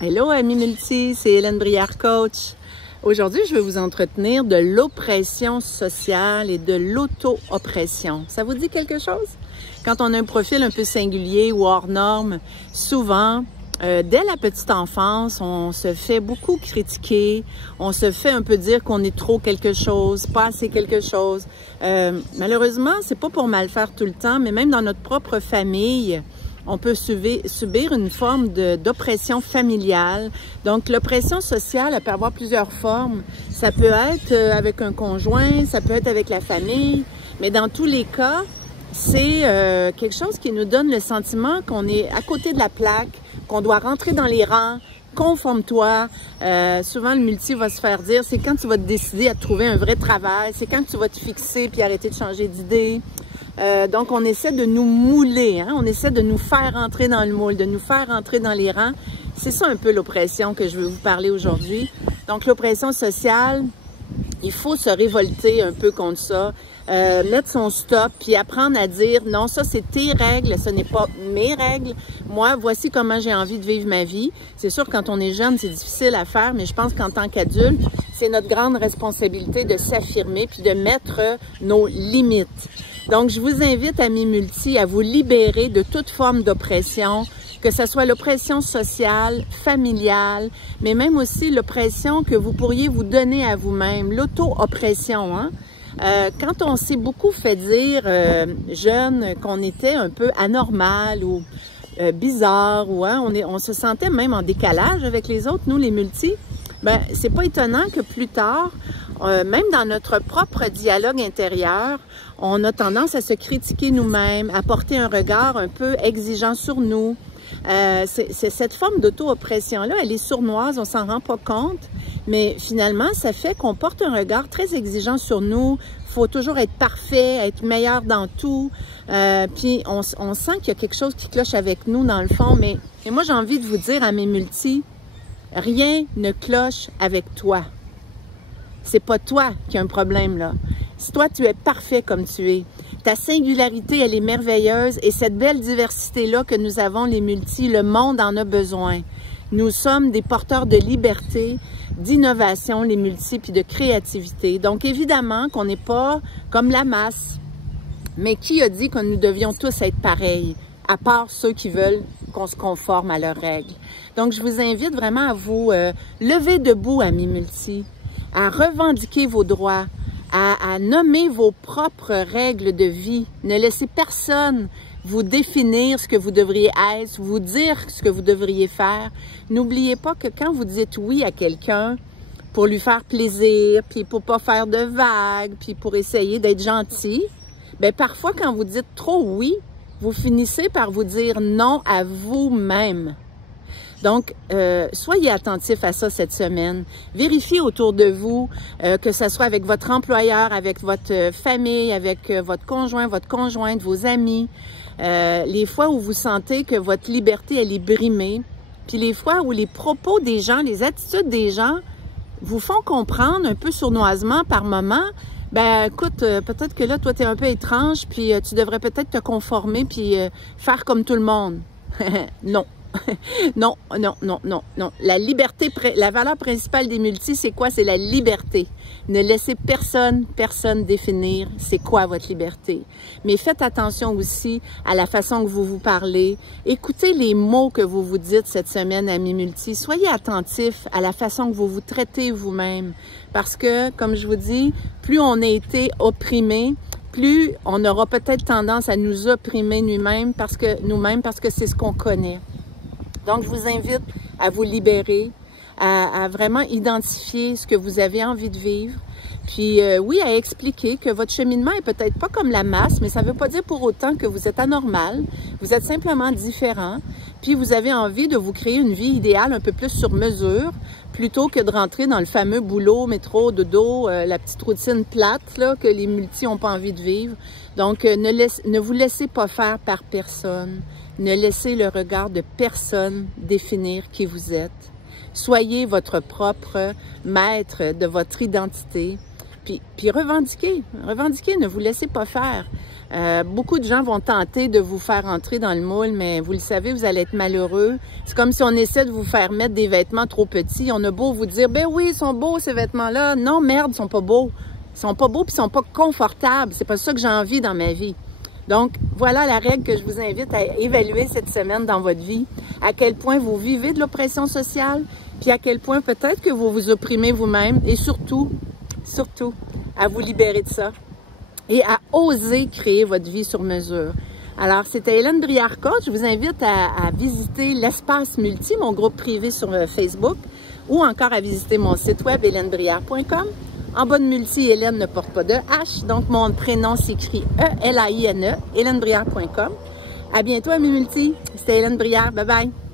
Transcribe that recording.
Hello Amis Multi, c'est Hélène Briard, coach. Aujourd'hui, je vais vous entretenir de l'oppression sociale et de l'auto-oppression. Ça vous dit quelque chose? Quand on a un profil un peu singulier ou hors norme, souvent, dès la petite enfance, on se fait beaucoup critiquer, on se fait un peu dire qu'on est trop quelque chose, pas assez quelque chose. Malheureusement, c'est pas pour mal faire tout le temps, mais même dans notre propre famille, on peut subir une forme d'oppression familiale. Donc, l'oppression sociale, elle peut avoir plusieurs formes. Ça peut être avec un conjoint, ça peut être avec la famille, mais dans tous les cas, c'est quelque chose qui nous donne le sentiment qu'on est à côté de la plaque, qu'on doit rentrer dans les rangs, conforme-toi. Souvent, le multi va se faire dire, c'est quand tu vas te décider à trouver un vrai travail, c'est quand tu vas te fixer puis arrêter de changer d'idée. Donc, on essaie de nous mouler, hein? On essaie de nous faire entrer dans le moule, de nous faire entrer dans les rangs. C'est ça un peu l'oppression que je veux vous parler aujourd'hui. Donc, l'oppression sociale, il faut se révolter un peu contre ça, mettre son stop, puis apprendre à dire non, ça c'est tes règles, ce n'est pas mes règles. Moi, voici comment j'ai envie de vivre ma vie. C'est sûr, quand on est jeune, c'est difficile à faire, mais je pense qu'en tant qu'adulte, c'est notre grande responsabilité de s'affirmer puis de mettre nos limites. Donc, je vous invite, Amis Multi, à vous libérer de toute forme d'oppression, que ce soit l'oppression sociale, familiale, mais même aussi l'oppression que vous pourriez vous donner à vous-même, l'auto-oppression, hein? Quand on s'est beaucoup fait dire, jeune, qu'on était un peu anormal ou bizarre, ou hein, on se sentait même en décalage avec les autres, nous les multis, ben c'est pas étonnant que plus tard, même dans notre propre dialogue intérieur, on a tendance à se critiquer nous-mêmes, à porter un regard un peu exigeant sur nous. C'est cette forme d'auto-oppression-là, elle est sournoise, on s'en rend pas compte, mais finalement, ça fait qu'on porte un regard très exigeant sur nous. Il faut toujours être parfait, être meilleur dans tout. Puis on sent qu'il y a quelque chose qui cloche avec nous dans le fond, mais moi j'ai envie de vous dire à mes multis, rien ne cloche avec toi. C'est pas toi qui as un problème là. Si toi tu es parfait comme tu es, ta singularité elle est merveilleuse et cette belle diversité-là que nous avons les multis, le monde en a besoin. Nous sommes des porteurs de liberté, d'innovation, les multis, puis de créativité. Donc évidemment qu'on n'est pas comme la masse, mais qui a dit que nous devions tous être pareils, à part ceux qui veulent qu'on se conforme à leurs règles. Donc je vous invite vraiment à vous lever debout, Amis Multi, à revendiquer vos droits, à nommer vos propres règles de vie. Ne laissez personne vous définir ce que vous devriez être, vous dire ce que vous devriez faire. N'oubliez pas que quand vous dites oui à quelqu'un pour lui faire plaisir, puis pour pas faire de vagues, puis pour essayer d'être gentil, bien parfois quand vous dites trop oui, vous finissez par vous dire non à vous-même. Donc, soyez attentifs à ça cette semaine. Vérifiez autour de vous, que ce soit avec votre employeur, avec votre famille, avec votre conjoint, votre conjointe, vos amis. Les fois où vous sentez que votre liberté, elle est brimée, puis les fois où les propos des gens, les attitudes des gens vous font comprendre un peu sournoisement par moment, ben écoute, peut-être que là, toi, tu es un peu étrange, puis tu devrais peut-être te conformer, puis faire comme tout le monde. Non. Non, non, non, non, non. La liberté, la valeur principale des multis, c'est quoi? C'est la liberté. Ne laissez personne définir c'est quoi votre liberté. Mais faites attention aussi à la façon que vous vous parlez. Écoutez les mots que vous vous dites cette semaine, Amis Multi. Soyez attentifs à la façon que vous vous traitez vous-même. Parce que, comme je vous dis, plus on a été opprimé, plus on aura peut-être tendance à nous opprimer nous-mêmes parce que c'est ce qu'on connaît. Donc, je vous invite à vous libérer, à vraiment identifier ce que vous avez envie de vivre. Puis, oui, à expliquer que votre cheminement est peut-être pas comme la masse, mais ça ne veut pas dire pour autant que vous êtes anormal. Vous êtes simplement différent. Puis, vous avez envie de vous créer une vie idéale un peu plus sur mesure, plutôt que de rentrer dans le fameux boulot, métro, dodo, la petite routine plate là, que les multis n'ont pas envie de vivre. Donc, ne vous laissez pas faire par personne. Ne laissez le regard de personne définir qui vous êtes. Soyez votre propre maître de votre identité. Puis revendiquez, ne vous laissez pas faire. Beaucoup de gens vont tenter de vous faire entrer dans le moule, mais vous le savez, vous allez être malheureux. C'est comme si on essaie de vous faire mettre des vêtements trop petits. On a beau vous dire, ben oui, ils sont beaux ces vêtements-là. Non, merde, ils sont pas beaux. Ils sont pas beaux puis ils sont pas confortables. C'est pas ça que j'ai envie dans ma vie. Donc, voilà la règle que je vous invite à évaluer cette semaine dans votre vie. À quel point vous vivez de l'oppression sociale, puis à quel point peut-être que vous vous opprimez vous-même et surtout, à vous libérer de ça et à oser créer votre vie sur mesure. Alors, c'était Hélène Brière Coach. Je vous invite à visiter l'Espace Multi, mon groupe privé sur Facebook, ou encore à visiter mon site web, helenebrière.com. En bas de Multi, Hélène ne porte pas de H, donc mon prénom s'écrit E-L-A-I-N-E, helenebrière.com. À bientôt, amis Multi. C'était Hélène Brière. Bye bye.